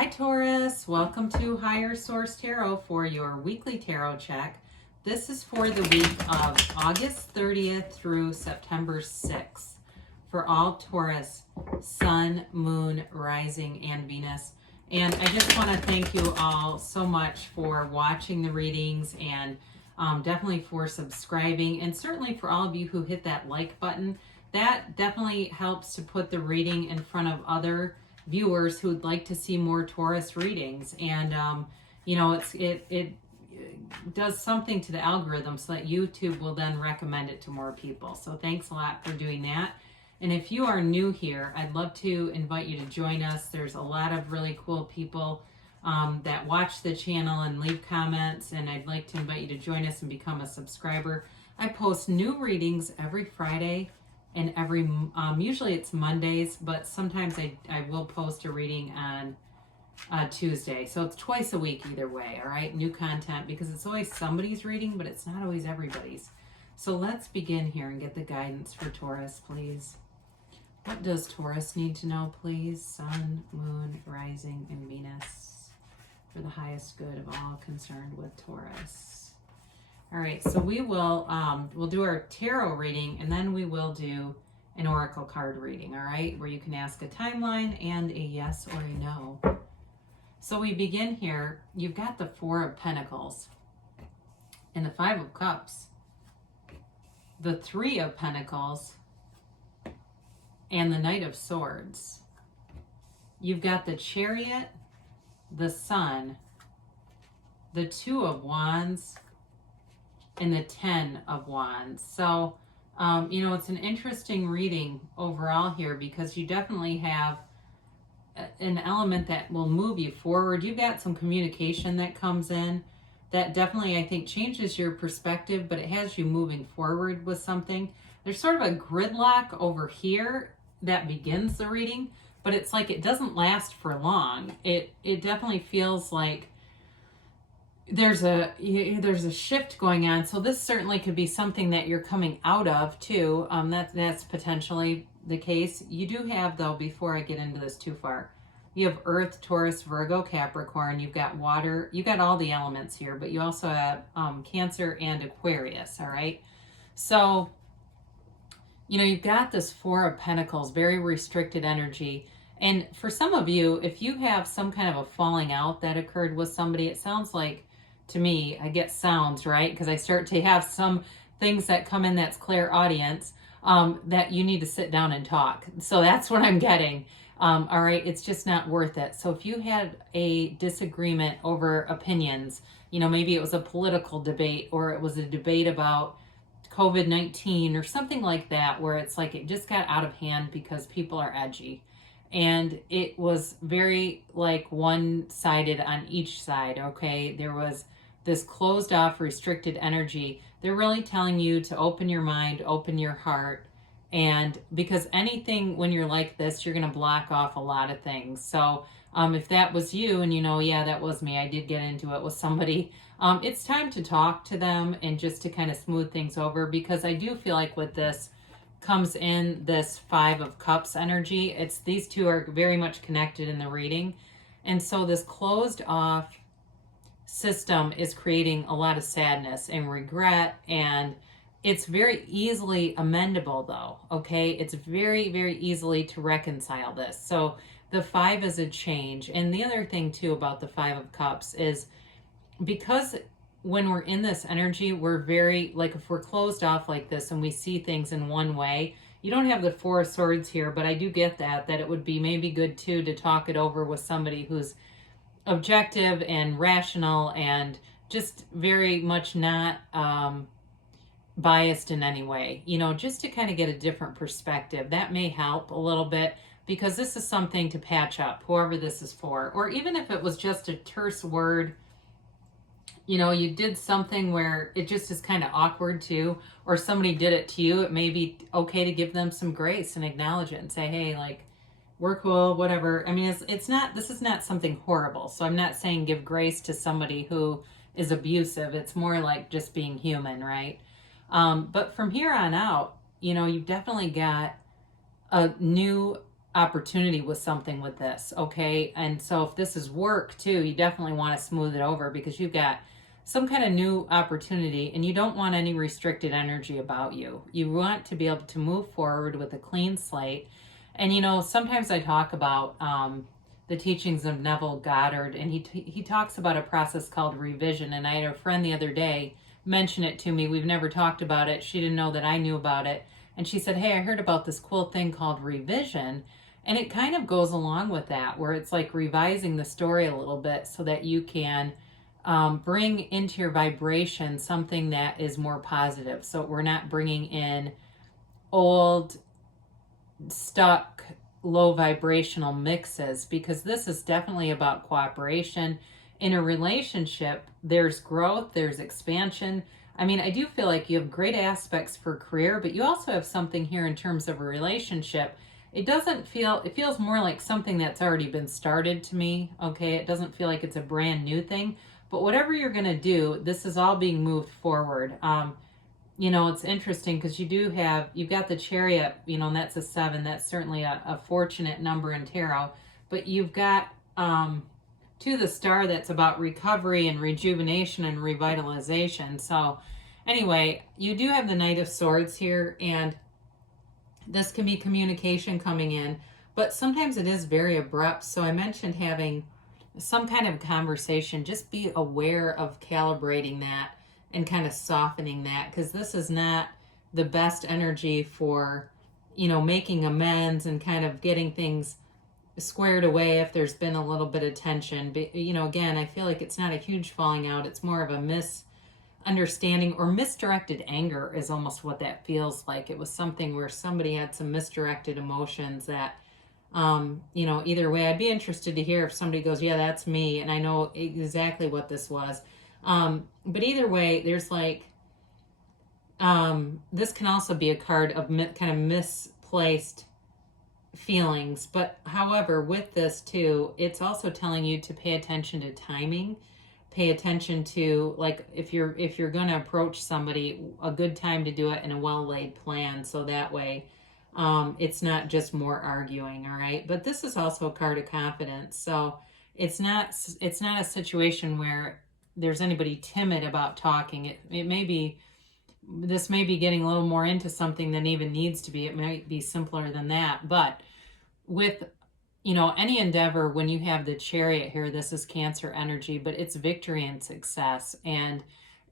Hi Taurus, welcome to Higher Source Tarot for your weekly tarot check. This is for the week of August 30th through September 6th for all Taurus, Sun, Moon, Rising, and Venus. And I just want to thank you all so much for watching the readings and definitely for subscribing, and certainly for all of you who hit that like button. That definitely helps to put the reading in front of other viewers who'd like to see more Taurus readings, and it does something to the algorithm so that YouTube will then recommend it to more people. So thanks a lot for doing that. And if you are new here, I'd love to invite you to join us. There's a lot of really cool people that watch the channel and leave comments, and I'd like to invite you to join us and become a subscriber. I post new readings every Friday and every usually it's Mondays, but sometimes I will post a reading on Tuesday. So it's twice a week either way, all right? New content, because it's always somebody's reading, but it's not always everybody's. So let's begin here and get the guidance for Taurus, please. What does Taurus need to know, please? Sun, Moon, Rising, and Venus for the highest good of all concerned with Taurus. All right, so we will we'll do our tarot reading, and then we will do an oracle card reading, all right, where you can ask a timeline and a yes or a no. So we begin here. You've got the Four of Pentacles and the Five of Cups, the Three of Pentacles, and the Knight of Swords. You've got the Chariot, the Sun, the Two of Wands, and the Ten of Wands. So, it's an interesting reading overall here, because you definitely have an element that will move you forward. You've got some communication that comes in that definitely, I think, changes your perspective, but it has you moving forward with something. There's sort of a gridlock over here that begins the reading, but it's like it doesn't last for long. It definitely feels like there's a shift going on. So this certainly could be something that you're coming out of too. That's potentially the case. You do have, though, before I get into this too far, you have Earth, Taurus, Virgo, Capricorn. You've got water. You got all the elements here, but you also have Cancer and Aquarius. All right. So, you've got this Four of Pentacles, very restricted energy. And for some of you, if you have some kind of a falling out that occurred with somebody, it sounds like, to me, I get sounds, right? Because I start to have some things that come in that's clairaudience, that you need to sit down and talk. So that's what I'm getting. All right, it's just not worth it. So if you had a disagreement over opinions, maybe it was a political debate, or it was a debate about COVID-19 or something like that, where it's like it just got out of hand because people are edgy. And it was very like one-sided on each side, okay? There was this closed off, restricted energy. They're really telling you to open your mind, open your heart. And because anything, when you're like this, you're going to block off a lot of things. So if that was you, and yeah, that was me, I did get into it with somebody, it's time to talk to them and just to kind of smooth things over, because I do feel like with this comes in this Five of Cups energy. These two are very much connected in the reading. And so this closed off system is creating a lot of sadness and regret, and it's very easily amendable, though, okay? It's very, very easily to reconcile this. So the Five is a change. And the other thing too about the Five of Cups is, because when we're in this energy, we're very, like, if we're closed off like this and we see things in one way, you don't have the Four of Swords here, but I do get that it would be maybe good too to talk it over with somebody who's objective and rational and just very much not biased in any way, just to kind of get a different perspective. That may help a little bit, because this is something to patch up, whoever this is for. Or even if it was just a terse word, you did something where it just is kind of awkward too, or somebody did it to you, it may be okay to give them some grace and acknowledge it and say, hey, like, we're cool, whatever. I mean, this is not something horrible. So I'm not saying give grace to somebody who is abusive. It's more like just being human, right? But from here on out, you've definitely got a new opportunity with something with this, okay? And so if this is work too, you definitely want to smooth it over because you've got some kind of new opportunity and you don't want any restricted energy about you. You want to be able to move forward with a clean slate. And sometimes I talk about the teachings of Neville Goddard, and he talks about a process called revision. And I had a friend the other day mention it to me. We've never talked about it. She didn't know that I knew about it. And she said, "Hey, I heard about this cool thing called revision." And it kind of goes along with that, where it's like revising the story a little bit so that you can bring into your vibration something that is more positive. So we're not bringing in old, stuck, low vibrational mixes, because this is definitely about cooperation. In a relationship, there's growth, there's expansion. I mean, I do feel like you have great aspects for career, but you also have something here in terms of a relationship. It feels more like something that's already been started to me, okay? It doesn't feel like it's a brand new thing, but whatever you're going to do, this is all being moved forward. It's interesting because you've got the Chariot, and that's a 7. That's certainly a fortunate number in tarot. But you've got to the Star, that's about recovery and rejuvenation and revitalization. So anyway, you do have the Knight of Swords here, and this can be communication coming in, but sometimes it is very abrupt. So I mentioned having some kind of conversation. Just be aware of calibrating that and kind of softening that, because this is not the best energy for, making amends and kind of getting things squared away if there's been a little bit of tension. But, again, I feel like it's not a huge falling out. It's more of a misunderstanding or misdirected anger is almost what that feels like. It was something where somebody had some misdirected emotions that, either way, I'd be interested to hear if somebody goes, yeah, that's me, and I know exactly what this was. But either way, there's like, this can also be a card of kind of misplaced feelings. But however, with this too, it's also telling you to pay attention to timing, pay attention to, like, if you're going to approach somebody, a good time to do it in a well-laid plan. So that way, it's not just more arguing. All right. But this is also a card of confidence. So it's not a situation where there's anybody timid about talking. This may be getting a little more into something than even needs to be. It might be simpler than that. But with, any endeavor, when you have the Chariot here, this is Cancer energy, but it's victory and success. And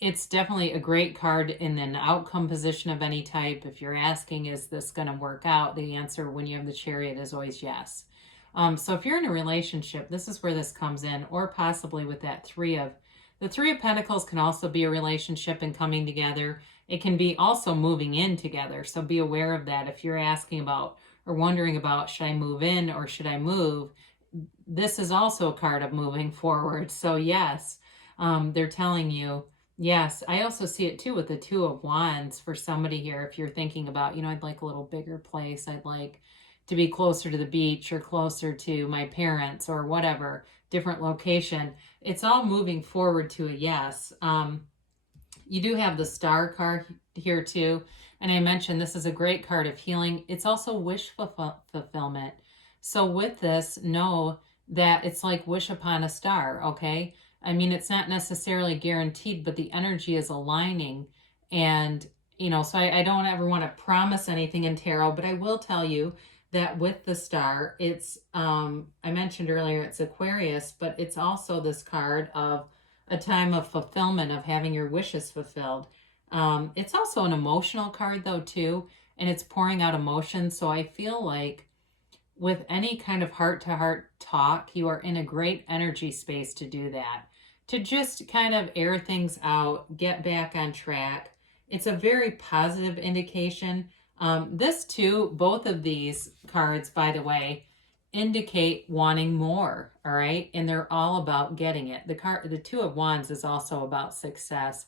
it's definitely a great card in an outcome position of any type. If you're asking, is this going to work out? The answer when you have the Chariot is always yes. So if you're in a relationship, this is where this comes in, or possibly with that the Three of Pentacles can also be a relationship and coming together. It can be also moving in together. So be aware of that. If you're asking about or wondering about, should I move in or should I move? This is also a card of moving forward. So yes, they're telling you, yes. I also see it too with the Two of Wands for somebody here. If you're thinking about, I'd like a little bigger place. I'd like to be closer to the beach or closer to my parents or whatever, different location. It's all moving forward to a yes. You do have the Star card here too. And I mentioned this is a great card of healing. It's also wish fulfillment. So with this, know that it's like wish upon a star, okay? I mean, it's not necessarily guaranteed, but the energy is aligning. And, so I don't ever want to promise anything in tarot, but I will tell you that with the Star, it's, I mentioned earlier, it's Aquarius, but it's also this card of a time of fulfillment, of having your wishes fulfilled. It's also an emotional card though too, and it's pouring out emotion. So I feel like with any kind of heart-to-heart talk, you are in a great energy space to do that, to just kind of air things out, get back on track. It's a very positive indication. This too, both of these cards, by the way, indicate wanting more, all right? And they're all about getting it. The Two of Wands is also about success.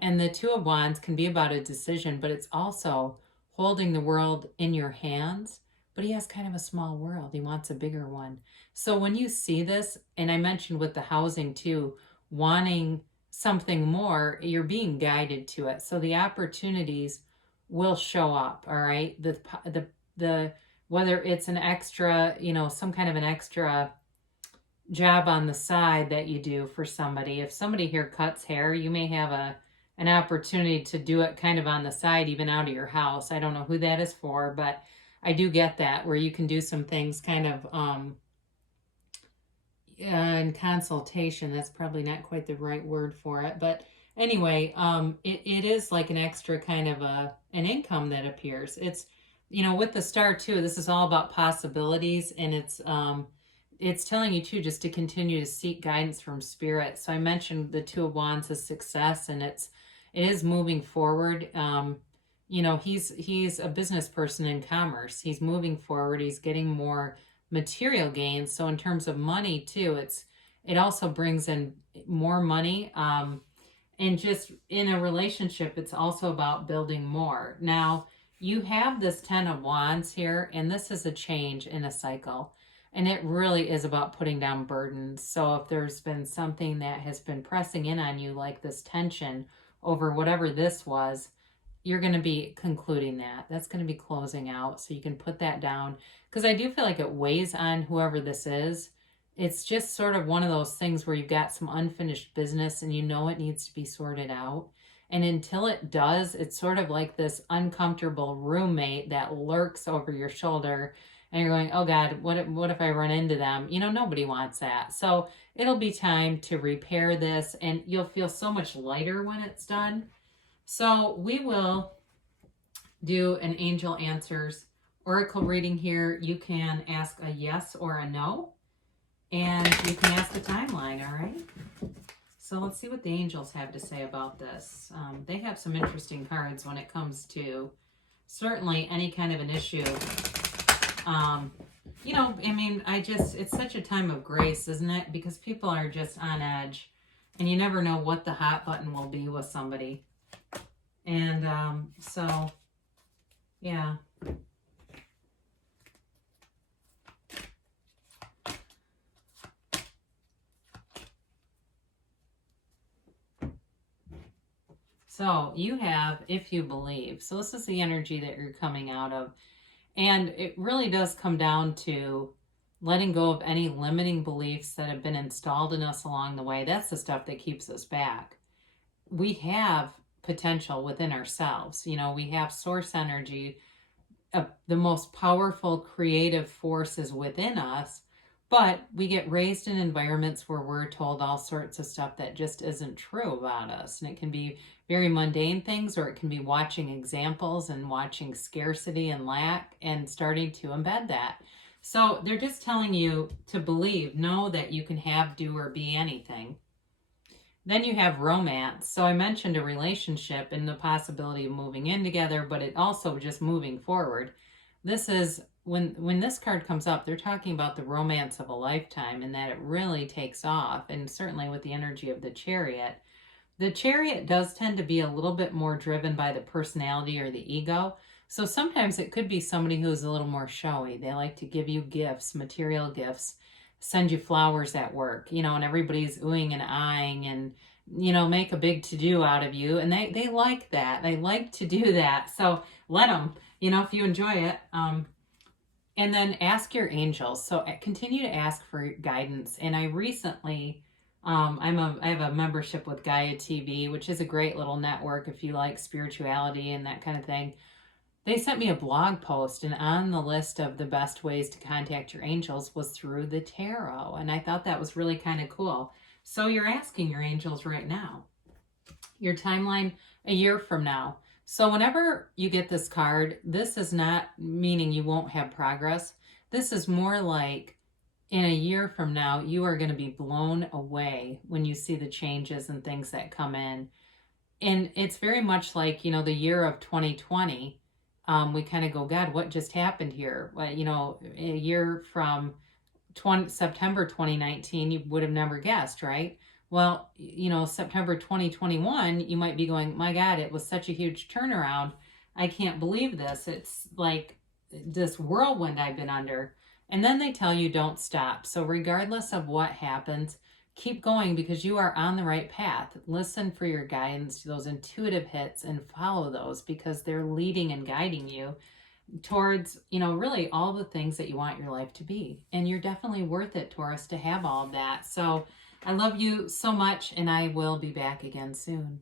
And the Two of Wands can be about a decision, but it's also holding the world in your hands. But he has kind of a small world. He wants a bigger one. So when you see this, and I mentioned with the housing too, wanting something more, you're being guided to it. So the opportunities will show up, all right? The whether it's an extra, some kind of an extra job on the side that you do for somebody. If somebody here cuts hair, you may have an opportunity to do it kind of on the side, even out of your house. I don't know who that is for, but I do get that, where you can do some things kind of in consultation. That's probably not quite the right word for it, but anyway, it is like an extra kind of an income that appears. It's, with the star too, this is all about possibilities, and it's telling you too just to continue to seek guidance from spirit. So I mentioned the Two of Wands as success, and it is moving forward. He's a business person in commerce. He's moving forward. He's getting more material gains. So in terms of money too, it also brings in more money. And just in a relationship, it's also about building more. Now, you have this 10 of Wands here, and this is a change in a cycle. And it really is about putting down burdens. So if there's been something that has been pressing in on you, like this tension over whatever this was, you're going to be concluding that. That's going to be closing out. So you can put that down. Because I do feel like it weighs on whoever this is. It's just sort of one of those things where you've got some unfinished business and it needs to be sorted out. And until it does, it's sort of like this uncomfortable roommate that lurks over your shoulder. And you're going, oh God, what if I run into them? Nobody wants that. So it'll be time to repair this, and you'll feel so much lighter when it's done. So we will do an Angel Answers Oracle reading here. You can ask a yes or a no, and you can ask a timeline, all right? So let's see what the angels have to say about this. They have some interesting cards when it comes to certainly any kind of an issue. It's such a time of grace, isn't it? Because people are just on edge, and you never know what the hot button will be with somebody. And so, yeah. So you have, if you believe. So this is the energy that you're coming out of. And it really does come down to letting go of any limiting beliefs that have been installed in us along the way. That's the stuff that keeps us back. We have potential within ourselves. We have source energy. The most powerful creative force is within us. But we get raised in environments where we're told all sorts of stuff that just isn't true about us. And it can be very mundane things, or it can be watching examples and watching scarcity and lack and starting to embed that. So they're just telling you to believe, know that you can have, do, or be anything. Then you have romance. So I mentioned a relationship and the possibility of moving in together, but it also just moving forward. This is when this card comes up, they're talking about the romance of a lifetime, and that it really takes off. And certainly with the energy of the Chariot does tend to be a little bit more driven by the personality or the ego. So sometimes it could be somebody who's a little more showy. They like to give you gifts, material gifts, send you flowers at work, and everybody's oohing and eyeing and, make a big to-do out of you. And they like that. They like to do that. So let them, if you enjoy it. And then ask your angels. So continue to ask for guidance. And I recently, I have a membership with Gaia TV, which is a great little network if you like spirituality and that kind of thing. They sent me a blog post, and on the list of the best ways to contact your angels was through the tarot. And I thought that was really kind of cool. So you're asking your angels right now. Your timeline a year from now. So whenever you get this card, this is not meaning you won't have progress. This is more like in a year from now, you are going to be blown away when you see the changes and things that come in. And it's very much like, the year of 2020. We kind of go, God, what just happened here? Well, a year from September 2019, you would have never guessed, right? Well, September 2021, you might be going, my God, it was such a huge turnaround. I can't believe this. It's like this whirlwind I've been under. And then they tell you don't stop. So regardless of what happens, keep going, because you are on the right path. Listen for your guidance, those intuitive hits, and follow those, because they're leading and guiding you. towards, you know, really all the things that you want your life to be. And you're definitely worth it, Taurus, to have all of that. So I love you so much, and I will be back again soon.